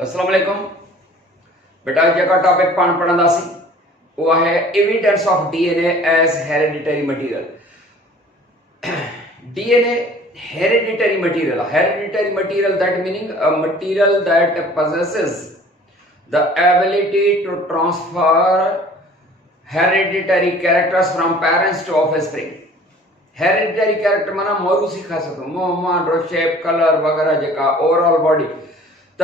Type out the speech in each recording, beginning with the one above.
अस्सलाम वालेकुम बेटा जेका टॉपिक पाण पढ़ंदासीं वो है evidence of DNA as hereditary material. DNA hereditary material that meaning a material that possesses the ability to transfer hereditary characters from parents to offspring। Hereditary character माना मोरू सिखा सको मोह शेप कलर वगैरह जेका ओवरऑल बॉडी त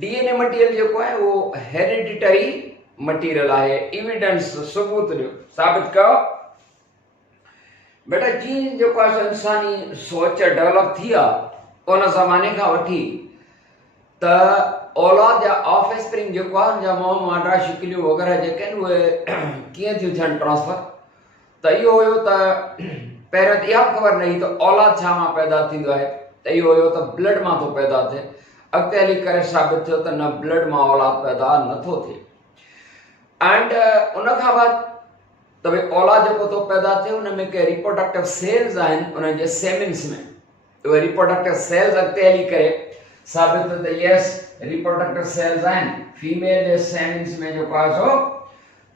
DNA material जेको है वो हेरिडिटरी मटीरियल है। एविडेंस सबूत ॾियो साबित कयो बेटा जीन जेको आहे इंसानी सोच डेवलप थी आहे उन ज़माने खां वठी त औलाद या ऑफ स्प्रिंग जेको आहे उनजा मोह मांडा शिकिलियूं वग़ैरह जेके आहिनि उहे कीअं थियूं थियनि ट्रांसफर त इहो हुयो त पहिरियों त इहा ख़बर न हुई त औलाद छा मां पैदा थींदो आहे त इहो हुयो त ब्लड मां थो पैदा थिए। अॻिते हली करे साबित थियो त न ब्लड मां औलाद पैदा नथो थिए एंड उन खां बाद त भई औलाद जेको थो पैदा थिए उन में के रिप्रोडक्टिव सेल्स आहिनि उन जे सेमिन्स में उहे रिप्रोडक्टिव सेल्स अॻिते हली करे साबित थियो त यस रिप्रोडक्टिव सेल्स आहिनि। फीमेल जे सेमिन्स में जेको आहे सो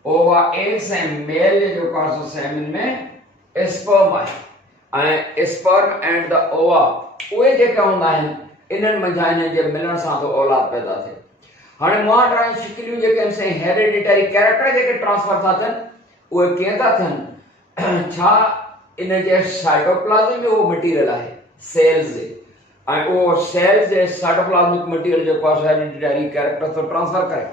ओवा एग्स ऐं मेल जे जेको आहे सो सेमिन में स्पर्म आहे ऐं स्पर्म एंड द ओवा उहे जेके हूंदा आहिनि इन्हनि मंझां इन्हनि जे मिलण सां तो औलाद पैदा थिए। हाणे मुआंड शिकिलियूं जेके आहिनि से हेरिडिटरी कैरेक्टर जेके ट्रांसफर था थियनि उहे कीअं था थियनि छा इन जे साइटोप्लाज़म में उहो मटीरियल आहे सेल्स जे ऐं उहो सेल्स जे साइटोप्लाज़मिक मटीरियल जेको आहे हेरिडिटरी कैरेक्टर थो ट्रांसफर करे।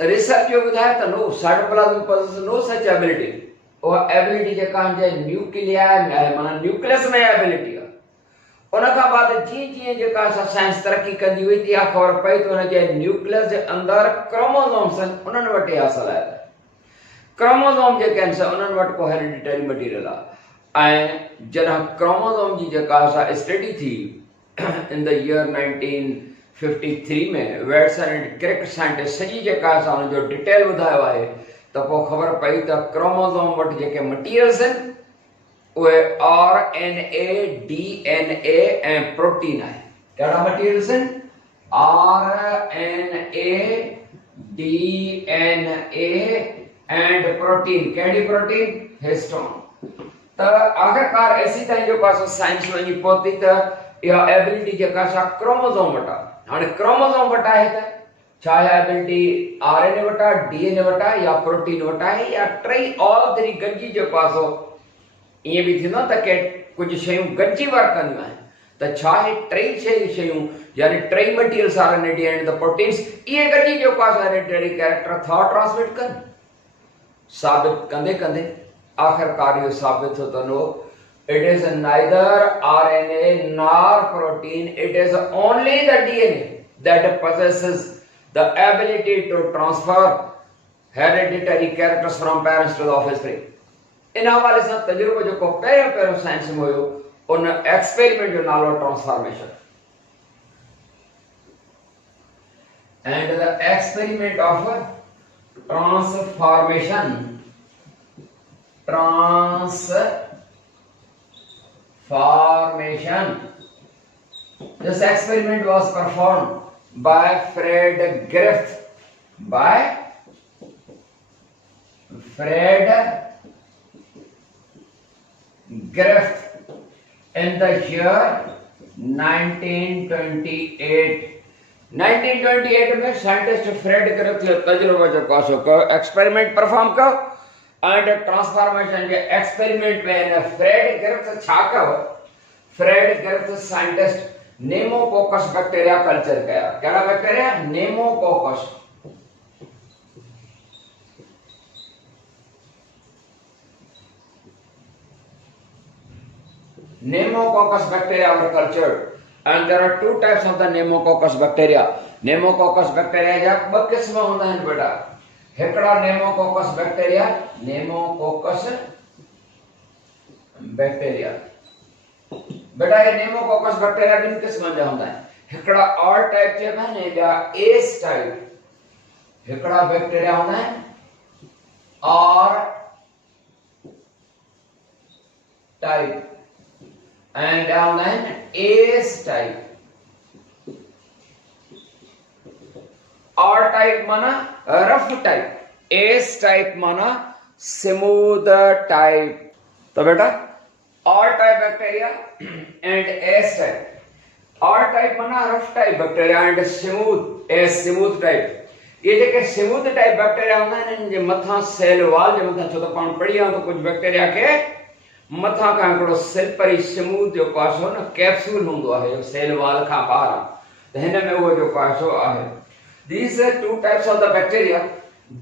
रिसर्च जो ॿुधाए त no cytoplasm possess no such ability उहा एबिलिटी जेका जे न्यूक्लिया माना न्यूक्लियस में एबिलिटी आहे। उन खां बाद जीअं जीअं जेका असां साइंस तरक़ी कंदी वई त इहा ख़बर पई त उन जे न्यूक्लियस जे अंदरि क्रोमोसोम्स आहिनि उन्हनि वटि इहा सलाहियत आहे। क्रोमोसोम जेके आहिनि उन्हनि वटि को हेरिडिटरी मटीरियल आहे ऐं जॾहिं क्रोमोसोम जी जेका असां स्टडी थी इन द ईयर 1953 में वेट्सन एंड क्रिक साइंटिस्ट सॼी जेका असां उन जो डिटेल ॿुधायो आहे त पोइ ख़बर पई त क्रोमोसोम वटि जेके मटीरियल्स आहिनि उहे RNA DNA ऐं प्रोटीन आहे। कहिड़ा मटीरियल्स आहिनि RNA DNA एंड प्रोटीन। कहिड़ी प्रोटीन हिस्टोन। त आख़िरकार एसी ताईं जेको आहे साइंस वञी पहुती त इहा एबिलिटी जेका आहे क्रोमोसोम वटि आहे। हाणे क्रोमोसोम वटि आहे त छा इहा एबिलिटी RNA वटि आहे DNA वटि आहे या प्रोटीन वटि आहे या टई ऑल थ्री गॾिजी जेको आहे सो ईअं बि थींदो त के कुझु शयूं गॾिजी वर्क कंदियूं आहिनि त छा हे टई शयूं यानी टई materials RNA DNA and the proteins इहे गॾिजी जेको आहे हेरिडिटरी कैरेक्टर था ट्रांसमिट कनि। साबित कंदे कंदे आखिरकार इहो साबित थियो त no it is neither RNA nor protein, it is only the DNA that possesses the ability to transfer hereditary characters from parents to the offspring। इन हवाले सां तजुर्बो जेको पहिरियों साइंस में हुयो उन एक्सपेरिमेंट जो नालो transformation and the experiment of transformation। This experiment was performed by Fred Griffith in the year 1928। 1928 में साइंटिस्ट फ्रेड ग्रिफ्थ जो तजुर्बो जेको आहे सो एक्सपेरिमेंट परफॉर्म कयो एंड ट्रांसफॉर्मेशन के एक्सपेरिमेंट में फ्रेड ग्रिफ्थ छा कयो। Fred Griffith scientist pneumococcus bacteria culture कया। कहिड़ा bacteria pneumococcus. Pneumococcal bacteria were cultured and there are two types of the pneumococcal bacteria। pneumococcal bacteria जा ॿ क़िस्म हूंदा आहिनि बेटा। हिकिड़ा pneumococcal bacteria बेटा ये pneumococcal bacteria ॿिनि क़िस्मनि जा हूंदा आहिनि। हिकिड़ा ऑल टाइप चइबा आहिनि या एस टाइप। हिकिड़ा बैक्टीरिया हूंदा आहिनि और type and down then A's type। Type माना रफ टाइप, एस टाइप माना स्मूथ टाइप। तो बेटा R type bacteria and S type. R type माना rough type bacteria and smooth S smooth type. ये जेके स्मूथ टाइप बैक्टीरिया होंदा आहिनि जे मथा सेल वॉल जे मथा, छो तो पाण पढ़ी आहियूं तो कुछ बैक्टीरिया के मथा का हिकिड़ो सिल्परी स्मूथ जो पासो न कैप्सूल हूंदो आहे जो सेल वॉल खां ॿाहिरां, त हिन में उहो जो पासो आहे। These two types of the bacteria,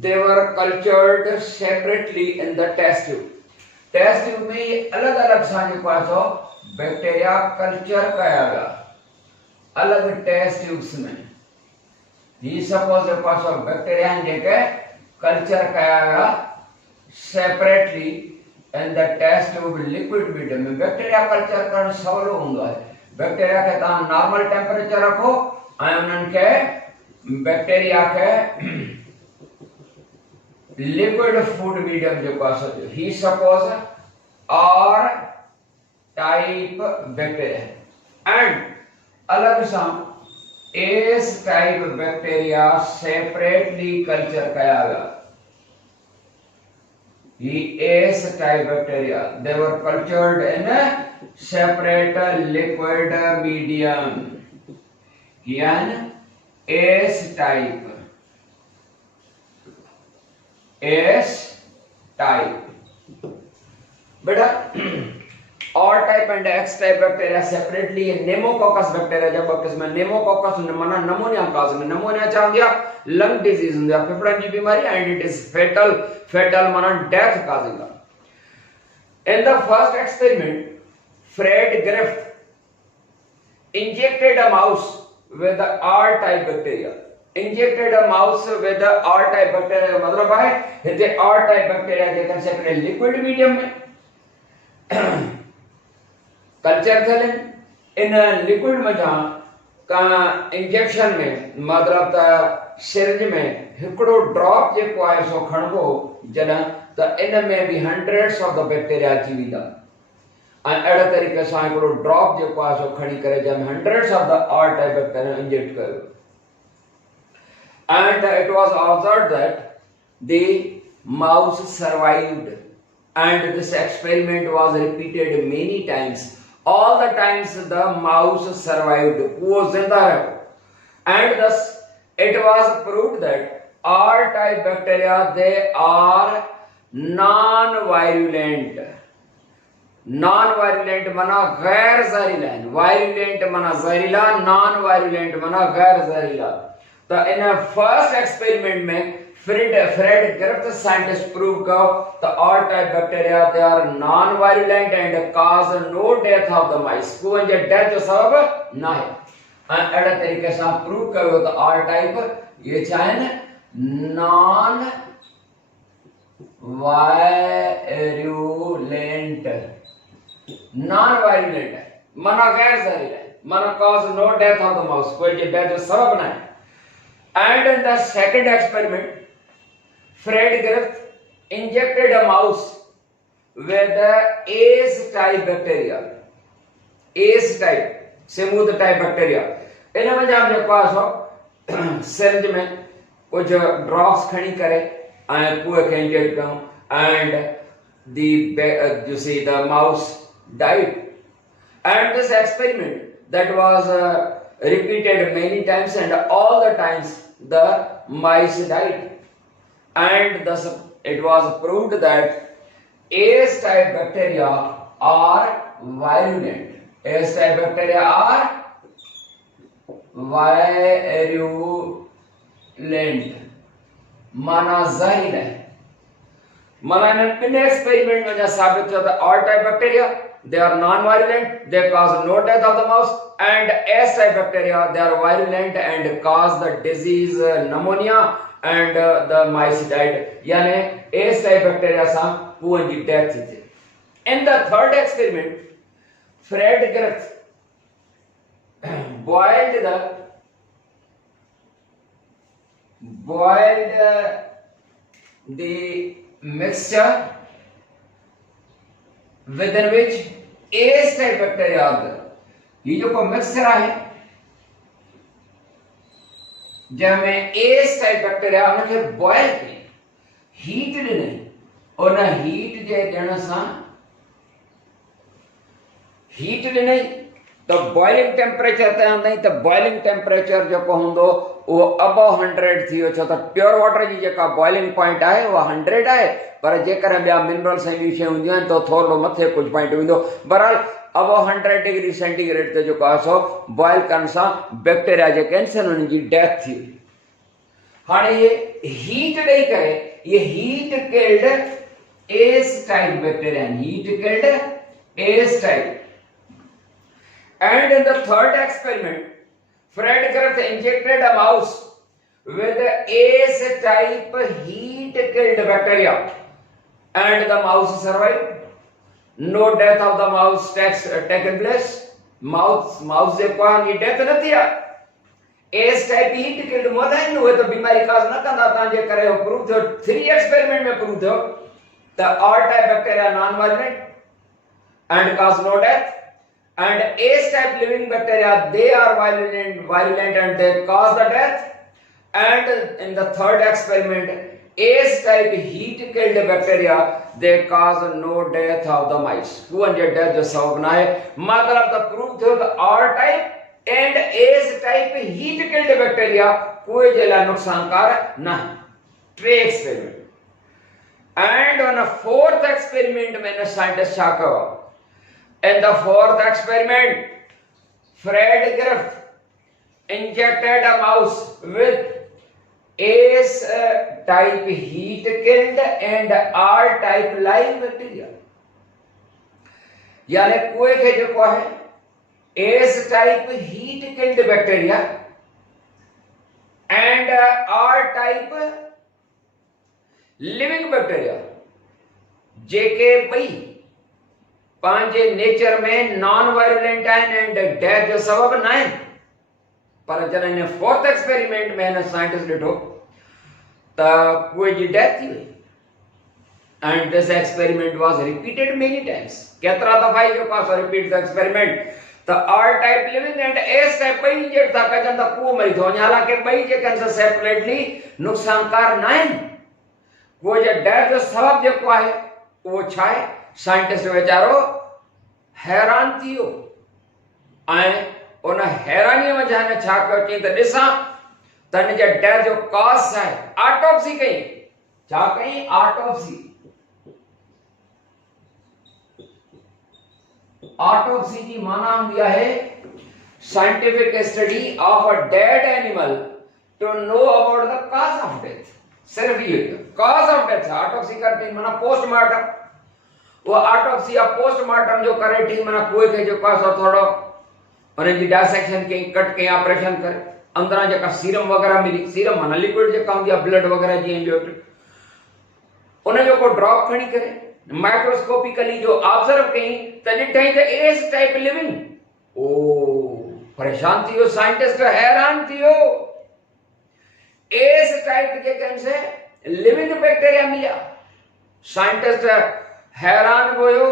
they were cultured separately in the test tube. Test tube में ये अलग अलग सा जो पासो बैक्टीरिया कल्चर कया गया अलग टेस्ट ट्यूब्स में। ही सपोज जो पासो बैक्टीरिया जेके कल्चर कया गया separately in the test tube liquid medium में। बैक्टीरिया कल्चर करण सवलो होंदो है। बैक्टीरिया के ता नॉर्मल टेम्परेचर रखो ऐं उन्हनि के बैक्टीरिया के लिक्विड फूड मीडियम जो पासो ही suppose R type bacteria and अलग सा S type bacteria separately culture कया गया। The S type bacteria, they were cultured in a separate liquid medium. Yan S type, S type. बेटा R type and X type bacteria separately pneumococcus bacteria जब किस्म pneumococcus माना pneumonia काज में pneumonia चाह गया lung disease होंगे फेफड़न की बीमारी एंड इट इज फेटल माना death काजिंगा। In the first experiment, Fred Griffith injected a mouse with the R type bacteria. Injected a mouse with the R type bacteria मतलब है हिते R type bacteria जे concept liquid medium में culture थियन in liquid में जहां का injection में मतलब त सिरिंज में हिकिड़ो ड्रॉप जेको आहे सो खणबो जॾहिं त इन में बि हंड्रेड्स ऑफ द बैक्टीरिया अची वेंदा ऐं अहिड़े तरीक़े सां हिकिड़ो ड्रॉप जेको आहे सो खणी करे जंहिंमें hundreds of the R type bacteria inject कयो and it was observed that the mouse survived and this experiment was repeated many times. All the times the mouse survived, वो जिंदा रहा and thus it was proved that R type bacteria they are non-virulent. Non-virulent माना गैर जहरीला, virulent माना जहरीला, non-virulent माना गैर जहरीला। तो इन फर्स्ट एक्सपेरिमेंट में फ्रेड ग्रिफ्थ साइंटिस्ट प्रूव कयो त R type bacteria they are non virulent and cause no death of the mice, को जे डेथ जो सबब ना है। अहिड़े तरीक़े सां प्रूव कयो त आर टाइप ये चाहन नॉन वायरुलेंट, नॉन वायरुलेंट है माना गैर जहरीला है माना cause no death of the mouse, कोई जे डेथ जो सबब ना है। And in the second experiment, Fred Griffith injected a mouse with the Ace type bacteria, Ace type, smooth type bacteria. इनमें जब जो पास हो सिरिंज में कुछ ड्रॉप्स खणी करे and पूरे के इंजेक्ट करूं and you see the mouse died. And this experiment that was repeated many times and all the times the mice died and thus it was proved that Ace type bacteria are virulent. Ace type bacteria are virulent माना जहरीला है। माना इन experiment में जो साबित हुआ था R type bacteria they are non-virulent, they cause no death of the mouse, and S type bacteria they are virulent and cause the disease pneumonia and the mice died. यानी S type bacteria सा पूरी की death थी थी। In the third experiment, Fred Griffith boiled the mixture within which Ace type bacteria are there. ये जो को mixture है जंहिंमें एस टाइप बैक्टीरिया उनखे बॉयल कई, हीट ॾिनई, उन हीट जे ॾियण सां हीट ॾिनई त बॉइलिंग टेम्परेचर ते आंदई, त बॉइलिंग टेम्परेचर जेको हूंदो उहो अबव 100 थी वियो, छो त प्योर वाटर जी जेका बॉइलिंग पॉइंट आहे उहा 100 आहे, पर जेकर ॿिया मिनरल्स ऐं ॿियूं शयूं हूंदियूं आहिनि त थोरो मथे कुझु पॉइंट हूंदो। बहरहाल अबव 100 डिग्री सेंटीग्रेड ते जेको आहे सो बॉइल करण सां बैक्टीरिया जेके आहिनि सन उन्हनि जी डेथ थी वई। हाणे ये हीट ॾेई करे ये heat killed S type bacteria, heat killed S type. And in the third experiment, Fred Griffith injected a mouse with ACE type heat-killed bacteria, and the mouse survived. No death of the mouse taken place. Mouse जे कोई death न थिया। ACE type heat-killed मोदा ही हुए तो बीमारी काज न कंदा, तांजे करे हो प्रूव थियो। 3 experiment में प्रूव थियो त R type bacteria non-violent and cause no death. And ACE type living bacteria, they are violent and they cause the death. And in the third experiment, ACE type heat killed bacteria, they cause no death of the mice. Who and death जो सबब ना है, मतलब तो proof थियो तो R type and ACE type heat killed bacteria कोई जेला नुकसानकार ना है। 3 experiment. And on a 4th experiment में न scientist छा कयो? In the 4th experiment, Fred Griffith injected a mouse with ACE type heat killed and R type live bacteria. यानी कोई के जो है ACE type heat killed bacteria and R type living bacteria, जेके बई पांजे नेचर में नॉन वायलेंट आहिनि and death जो सबब न आहिनि, पर जॾहिं हिन 4th एक्सपेरिमेंट में हिन साइंटिस्ट ॾिठो त उहे जी डेथ थी वई। And this experiment was repeated many times. केतिरा दफ़ा ई जेको आहे रिपीट द एक्सपेरिमेंट त R type living and S type ॿई इंजेक्ट था कजनि त उहो मरी थो वञे, हालांकि ॿई जेके आहिनि सेपरेटली नुक़सानकार न आहिनि। उहो जे डेथ जो सबब जेको आहे उहो छा आहे, साइंटिस्ट वीचारो हैरान थी वियो ऐं उन हैरानीअ में हिन छा कयो, चई त ॾिसां त हिन जे डेथ जो कॉज छा आहे। ऑटोप्सी कई, छा कई? ऑटोप्सी। ऑटोप्सी जी माना हूंदी आहे scientific study of a dead animal to know about the cause of death. सिर्फ ये कॉज ऑफ डेथ ऑटोप्सी करते माना पोस्टमार्टम। वो ऑटोप्सी या पोस्टमार्टम जो करे थी माना कोई के जो पास थोड़ो उन जी डायसेक्शन के कट के ऑपरेशन करे, अंदरा जेका सीरम वगैरह मिली, सीरम माना लिक्विड जेका हुंदी आहे ब्लड वगैरह जी एम्बियोटिक, उन जो को ड्रॉप खणी करे माइक्रोस्कोपिकली जो ऑब्जर्व कई त ॾिठई त एस टाइप लिविंग। ओ परेशान थी वियो साइंटिस्ट, हैरान थी वियो। एस टाइप के कैन से लिविंग बैक्टीरिया मिलिया। साइंटिस्ट हैरान हुयो,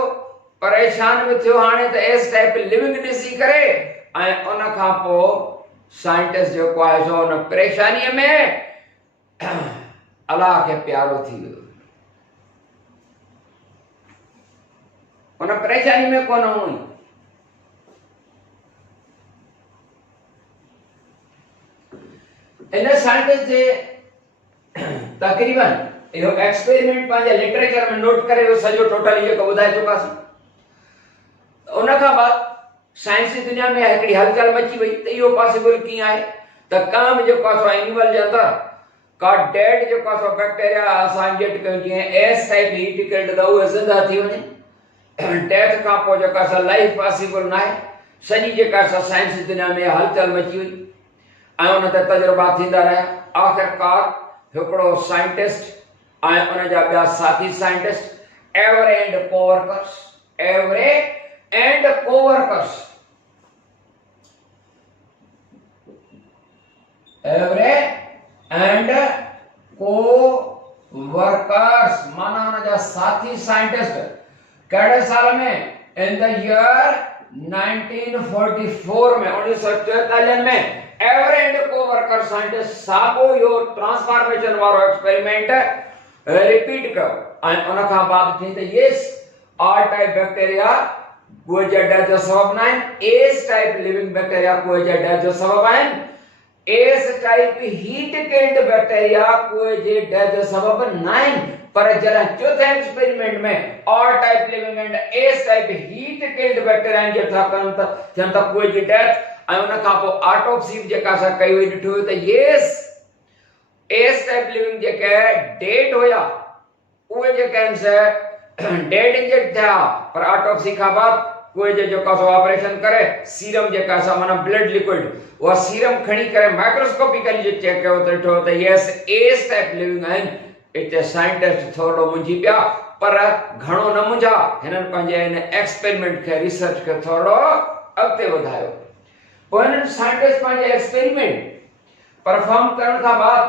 परेशान भी थियो। हाणे त एस टाइप लिविंग ॾिसी करे ऐं उन खां पोइ साइंटिस्ट जेको आहे सो उन परेशानीअ में अलाह खे प्यारो थी वियो। उन परेशानी में कोन हुई। इन साइंटिस्ट जे तकरीबन इहो एक्सपेरिमेंट पंहिंजे लिटरेचर में नोट करे वियो सॼो टोटली जेको ॿुधाए चुकासीं। उन खां बाद साइंस जी दुनिया में हिकिड़ी हलचल मची वई त इहो पॉसिबल कीअं आहे त का बि जेको आहे एनिमल जे अंदरि का डेड जेको आहे बैक्टीरिया असां इंजेक्ट कयूं, जीअं एस टाइप हीट किल्ड त उहे ज़िंदा थी वञे। डेथ खां पोइ जेका असां लाइफ पॉसिबल न आहे। सॼी जेका असां साइंस जी दुनिया में हलचल मची वई ऐं उन ते तजुर्बा थींदा रहिया। आख़िरकार हिकिड़ो साइंटिस्ट ऐं उन जा ॿिया साथी साइंटिस्ट एवरे एंड कोवर्कर्स माना उन जा साथी साइंटिस्ट कहिड़े साल में इन द ईयर 1944 में 1944 में एवरेंड कोवर्कर साइंटिस्ट सागो यो ट्रांसफॉर्मेशन वारो एक्सपेरिमेंट रिपीट कयो ऐं उन खां बाद थी त यस आर टाइप बैक्टीरिया कोई जे डेथ जो सबब न आहिनि, एस टाइप लिविंग बैक्टीरिया कोई जे डेथ जो सबब आहिनि, S type heat killed bacteria कोई जे डेथ जो सबब न आहिनि। पर जॾहिं चौथे एक्सपेरिमेंट में R type living and S type heat killed bacteria जे था कनि त थियनि त कोई जी डेथ ऐं उन खां पोइ ऑटोप्सी जेका असां कई हुई ॾिठो त यस एस टाइप लिविंग जेके डेड हुया उहे जेके आहिनि से डेड इंजेक्ट थिया, पर ऑटोप्सी खां बाद कोई जो ऑपरेशन करे सीरम जेका सा माना ब्लड लिक्विड वो सीरम खणी करे माइक्रोस्कोपिकली जो चेक कयो त ॾिठो त यस एस टाइप लिविंग आहिनि। इते साइंटिस्ट थोड़ो मुंझी पिया पर घणो न मुंझा, हिननि पंहिंजे इन एक्सपेरिमेंट खे रिसर्च खे थोड़ो अॻिते वधायो। पोइ हिननि साइंटिस्ट पंहिंजे एक्सपेरिमेंट परफॉर्म करण खां बाद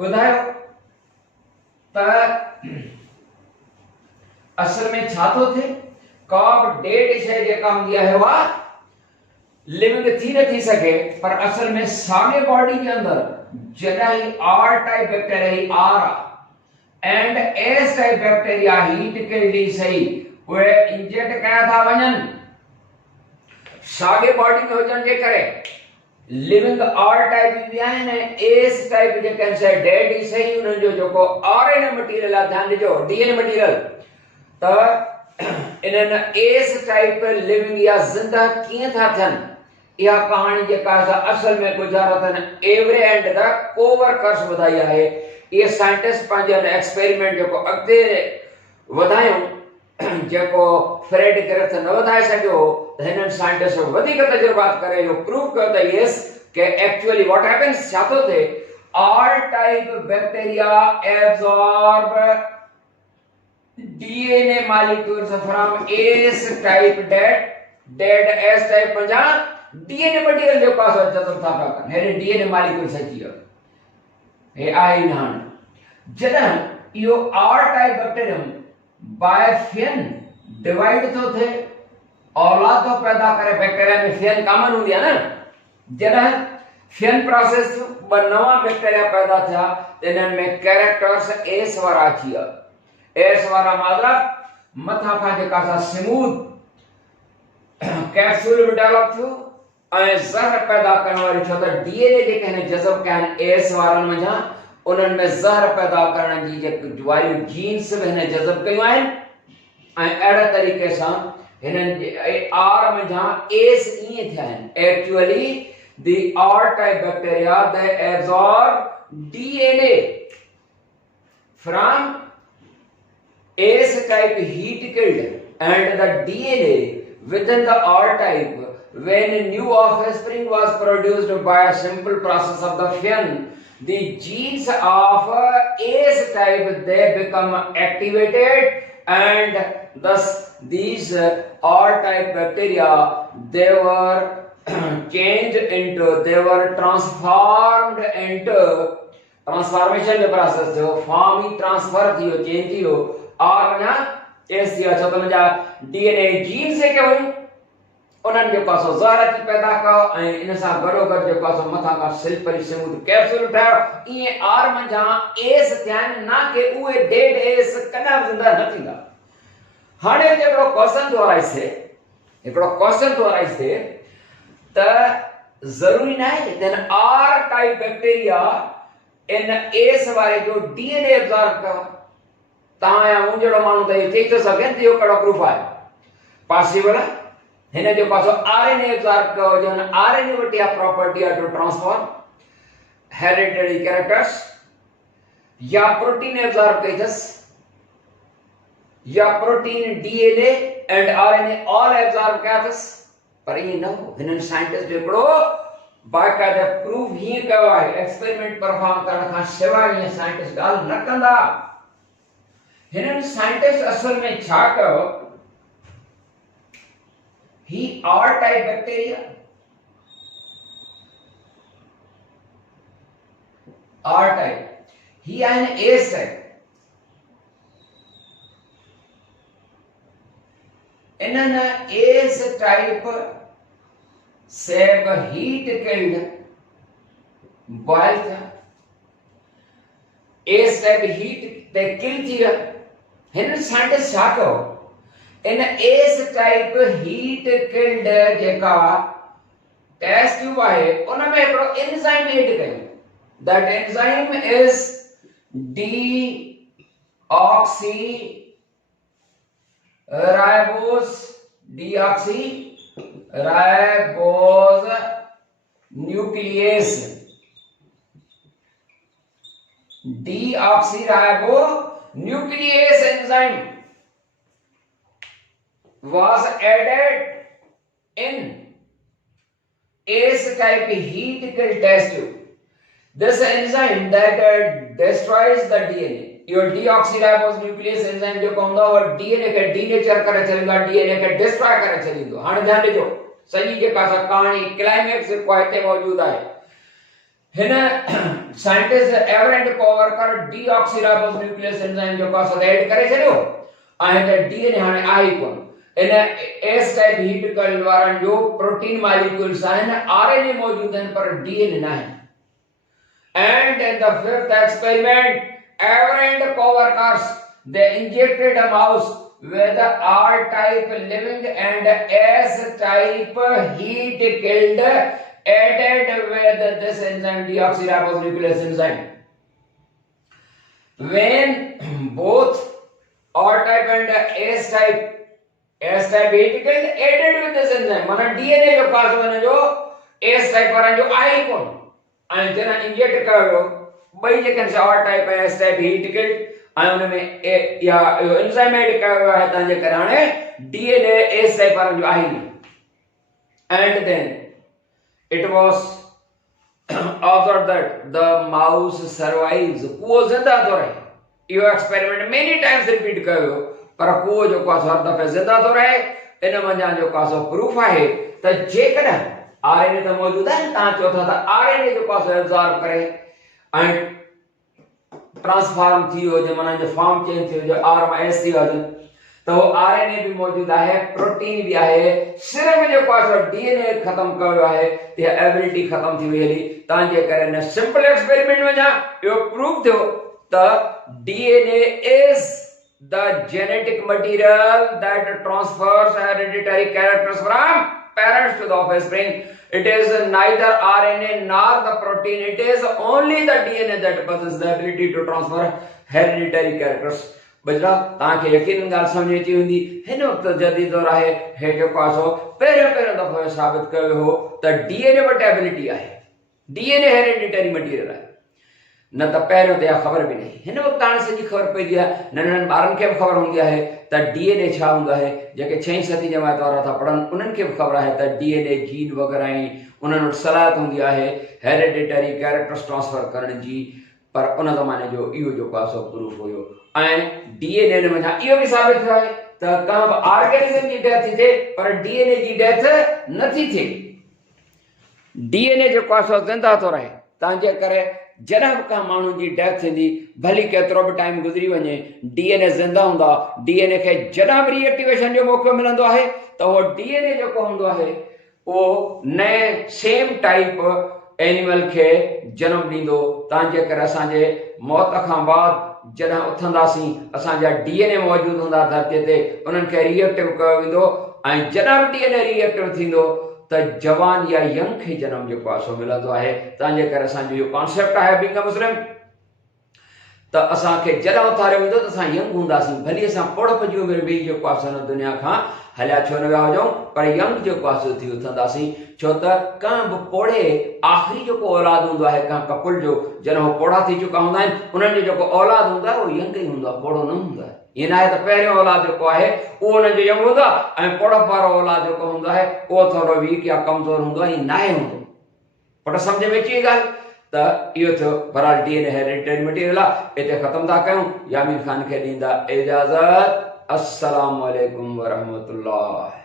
ॿुधायो त असल में छा थो थिए, का बि डेड शइ जेका हूंदी आहे उहा लिविंग थी न थी सघे, पर असल में साॻे बॉडी के अंदर जॾहिं आर टाइप बैक्टीरिया ही R and S type bacteria heat killed सही उहे इंजेक्ट कया था वञनि साॻे बॉडी में हुजण जे करे लिविंग आर टाइप बि आहिनि ऐं एस टाइप जेके से डेड ई सही उन्हनि जो जेको आरएनए मटीरियल आहे, ध्यानु ॾिजो डीएनए मटीरियल, त इन्हनि एस टाइप लिविंग या जिंदा कीअं था थियनि इहा कहानी जेका असल में Gujarat every and the coworkers ॿुधाई आहे। इहे साइंटिस्ट पंहिंजे एक्सपेरिमेंट जेको अॻिते वधायूं जेको फ्रेड ग्रिफ्थ न वधाए सघियो त हिननि साइंटिस्ट वधीक तजुर्बात करे इहो प्रूव कयो त यस के एक्चुअली व्हाट हैपेंस, छा थो थिए, R type bacteria absorb DNA molecules from S type dead S type पंजा डीएनए मटीरियल जो पास जतन था कर हेरे डीएनए मॉलिक्यूल्स अची वियो हे आई नान जॾहिं इहो R type bacterium by fission divide थो थे औलाद तो पैदा करे, बैक्टीरिया में फियन कॉमन हूंदी आहे न, जॾहिं फियन प्रोसेस ब नवा बैक्टीरिया पैदा थिया त इन्हनि में कैरेक्टर्स एस वारा अची विया। एस वारा मतलब मथा खां जेका सा स्मूथ कैप्सूल भी डेवलप थियो ऐं ज़हर पैदा करण वारी, छो त डीएनए जेके हिन जज़ब कया आहिनि एस वारनि मंझां उन्हनि में ज़हर पैदा करण जी जेके वारियूं जीन्स बि हिन जज़ब कयूं आहिनि ऐं अहिड़े तरीक़े सां हिननि आर मंझां एस ईअं थिया आहिनि। Actually the R type bacteria they absorb DNA from S type heat killed and the DNA within the R type when a new offspring was produced by a simple process of the fission, the genes of S type they become activated and thus these R type bacteria they were changed into, they were transformed into transformation के process जो form ही transfer थियो change थियो R ना S दिया छो त जा DNA gene से के वई उन्हनि जो पासो ज़हर की पैदा कयो ऐं इन सां गॾो गॾु जेको आहे मथां खां सिल्परी स्मूथ कैप्सूल ठाहियो ईअं आर मंझां एस थिया आहिनि, ना के उहे डेड एस कॾहिं बि ज़िंदा न थींदा। हाणे हिकिड़ो क्वेश्चन थो अराइज़ थिए त ज़रूरी न आहे त आर टाइप बैक्टीरिया इन एस वारे जो डीएनए एब्सॉर्ब कयो, तव्हां या मूं जहिड़ो माण्हू त इहो चई थो सघे त इहो कहिड़ो प्रूफ आहे पॉसिबल आहे। हिन जो पासो आरएनए एब्सॉर्ब कयो हुजे, आरएनए वटि इहा प्रॉपर्टी आहे टू ट्रांसफॉर्म हेरिडिटरी कैरेक्टर्स, या प्रोटीन एब्सॉर्ब कई अथसि या protein DNA and RNA all absorb कया अथसि, पर ईअं न हो। हिननि साइंटिस्ट हिकिड़ो बाक़ाइदा प्रूफ हीअं कयो आहे, एक्सपेरिमेंट परफॉर्म करण खां सवाइ ईअं साइंटिस्ट ॻाल्हि न कंदा। हिननि साइंटिस्ट असल में छा कयो, ही R type bacteria R type ही आहिनि एस टाइप, इन्हनि एस टाइप सेब हीट किल्ड बॉयल थिया, एस टाइप हीट ते किल थी विया। हिन साइंटिस्ट छा कयो, इन एस टाइप हीट किल्ड जेका टेस्ट ट्यूब है उन में हिकिड़ो एंजाइम ऐड कयो। That enzyme is deoxyribose nucleus. Deoxyribonuclease enzyme was added in ACE type heat kill test tube. This enzyme that destroys the DNA. Your deoxyribonuclease enzyme जो कहूँगा वो DNA के डीनेचर करे चलेगा, DNA के डिस्ट्रॉय करे चलेगा। हाँ ध्यान दीजो, सही जेका सा कहानी क्लाइमेक्स को हिते मौजूद है। हिन साइंटिस्ट एवरेंट कोवर्कर डीऑक्सीराइबोनुक्लेस एंजाइम जो का ऐड करे छॾियो ऐं त डीएनए हाणे आहे कोन। इन एस टाइप हीट कल वारनि जो प्रोटीन मॉलिक्यूल्स आहिनि, आरएनए मौजूद आहिनि पर डीएनए न आहे। And in the fifth experiment Avery and coworkers they injected a mouse with R type living and S type heat killed added with this enzyme deoxyribonuclease enzyme. When both R type and S type heat killed added with this enzyme, माना DNA जो पास बने जो S type वाला जो आई कौन ऐं जना inject कयो ॿई जेकनि से R type ऐं S type heat killed ऐं उन में या एंजाइम ऐड कयो आहे तंहिंजे करे हाणे DNA S type वारनि जो आहे। And then it was observed that the mouse survives. कुओ जिंदा तो रहे। यो एक्सपेरिमेंट मेनी टाइम्स रिपीट कयो पर कुओ जो कासो हर दफे जिंदा तो रहे। इन मंझां जो कासो प्रूफ आहे त जेकॾहिं आरएनए त मौजूद आहे, तव्हां चओ था त आरएनए जो कासो एब्जॉर्ब करे ऐं ट्रांसफॉर्म थी वियो, जो माना जो फॉर्म चेंज थी वियो, जो आर मां एस थी वियो, तो आरएनए भी मौजूद है, प्रोटीन भी है, सिर्फ जो पासो डीएनए खत्म कयो है ते एबिलिटी खत्म थी वेली। तांजे करे न सिंपल एक्सपेरिमेंट में जा यो प्रूफ थियो त DNA is the genetic material that transfers hereditary characters from parents to the offspring. It is neither RNA nor the protein, it is only the DNA that possesses the ability to transfer hereditary characters. बजरा ताके यकीन गाल समझ अची हुंदी। हिन वक्त जदीद दौर आहे, हे जो पासो पहिरियों दफ़ो साबित कयो हो त डीएनए वटि एबिलिटी आहे, डीएनए हेरिडिटरी मटीरियल आहे, न त पहिरियों त ख़बर बि नहीं। हिन वक्त हाणे सॼी ख़बर पइजी आहे, नंढनि ॿारनि खे बि ख़बर हूंदी आहे त डीएनए छा हूंदो आहे। जेके 6वीं 7वीं जमात वारा था पढ़नि उन्हनि खे बि ख़बर आहे त डीएनए जीन वग़ैरह ऐं उन्हनि वटि सलाहियत हूंदी आहे हेरिडिटरी कैरेक्टर्स ट्रांसफर करण जी। पर उन ज़माने जो इहो जो पासो प्रूफ हुयो ऐं डीएनए में इहो बि साबित थियो आहे त का बि ऑर्गेनिज्म जी डेथ थिए पर डीएनए जी डेथ नथी थिए। डीएनए जो पासो ज़िंदा थो रहे, तंहिंजे करे जॾहिं बि का माण्हू जी डेथ थींदी, भली केतिरो बि टाइम गुज़री वञे, डीएनए ज़िंदा हूंदा। डीएनए खे जॾहिं बि रिएक्टिवेशन जो मौक़ो मिलंदो आहे त उहो डीएनए जेको हूंदो आहे उहो नए सेम टाइप एनिमल के जन्म ॾींदो। तंहिंजे करे असांजे मौत खां बाद जॾहिं उथंदासीं असांजा डीएनए मौजूद हूंदा धरतीअ ते, उन्हनि खे रिएक्टिव कयो वेंदो ऐं जॾहिं बि डीएनए रिएक्टिव थींदो त जवान या यंग खे जनम जेको आहे सो मिलंदो आहे। तंहिंजे करे असांजो इहो कॉन्सेप्ट आहे बीइंग अ मुस्लिम त असांखे जॾहिं उथारियो वेंदो त असां यंग हूंदासीं, भली असां पोड़प जी उमिरि बि जेको आहे सो दुनिया खां हलिया छो न विया हुजऊं, पर यंग जेको आहे सो थी उथंदासीं। छो त कंहिं बि पोड़े आख़िरी जेको औलाद हूंदो आहे कंहिं कपुल जो, जॾहिं उहो पोड़ा थी चुका हूंदा आहिनि, उन्हनि जो जेको औलाद हूंदो आहे उहो यंग ई हूंदो आहे, पोड़ो न हूंदो आहे। ईअं न आहे त पहिरियों औलाद जेको आहे उहो उन्हनि जो यंग हूंदो आहे ऐं पोड़प वारो औलाद जेको हूंदो आहे उहो थोरो वीक या कमज़ोर हूंदो आहे, ईअं न आहे हूंदो। पर सम्झ में अची ॻाल्हि त इहो थियो। बहरहाल डीएनए हेरिडिटरी मटीरियल आहे, हिते ख़त्म था कयूं। यामीर ख़ान खे ॾींदा इजाज़त। अस्सलामु अलैकुम वरहमतुल्लाह।